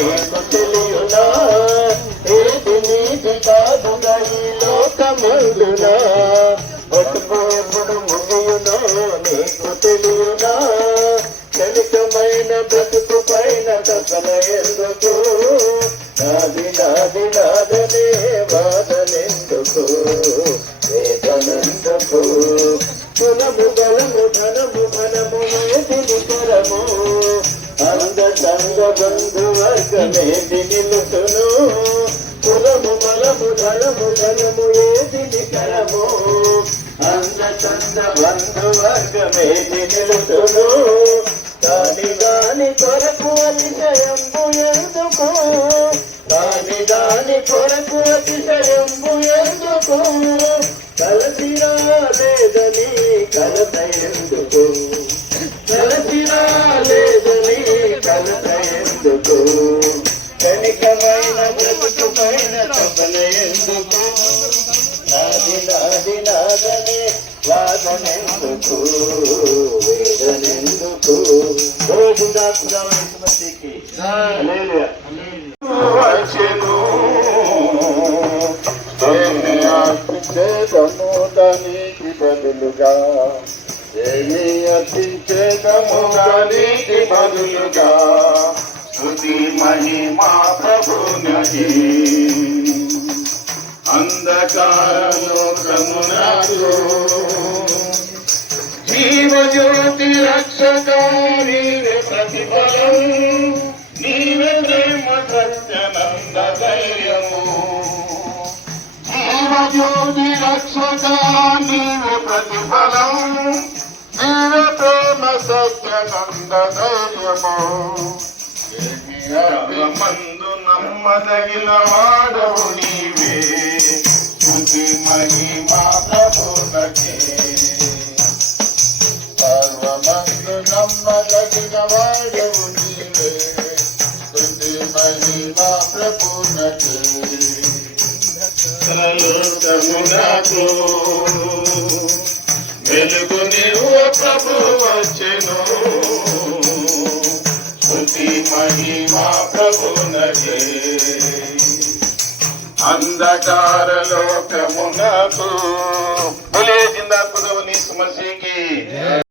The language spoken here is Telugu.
నీకు తెలియునా ఏది నీది కాదుగా ఈ లోకమందునా బతుకు ఎప్పుడు ముగియునో నీకు తెలియునా క్షణికమైన బ్రతుకు పైన తపన ఎందుకు నాది నాది నాదనే వాదనెందుకు వేదనెందుకు కులము బలము ధనము ఘనము ఏది పరము అంద సంగ బంధు వర్గమేది నిలుతును కులము బలము ధనము ఘనము ఏది కరము అంద సంగ బంధు వర్గమేది నిలుతును దాని దాని కొరకు అతిశయంబు ఎందుకు దాని దాని కొరకు అతిశయంబు ఎందుకు కలసి రాలేదని కలత ఎందుకు కలసి రాలేదని కలత ఎందుకు క్షణికమైన బ్రతుకు పైన తపన ఎందుకు నాది నాది నాదనే వాదనెందుకు వేదనెందుకు దానికి బదులుగా ఏమి అర్పించేదము దానికి బదులుగా స్తుతి మహిమా ప్రభునకి అంధకారమునకు జీవజ్యోతి రక్షక నీవే ప్రతిఫలం నీవే ప్రేమ సత్యనంద ధైర్యము జీవజ్యోతి రక్షక నీవే ప్రతిఫలం నీవే ప్రేమ సత్యనంద ధైర్యము మందు నమ్మదగిన వాడవు నీవే స్తుతి మహిమా ప్రభునకే సర్వమందు నమ్మదగిన వాడవు నీవే స్తుతి మహిమా ప్రభునకే సర్వలోకమునకు వెలుగు నీవు ప్రభు వచ్చెను స్తుతి మహిమా ప్రభునకే अंधकार लोक मुनकु बोले जिंदा खुदा वली मसीह की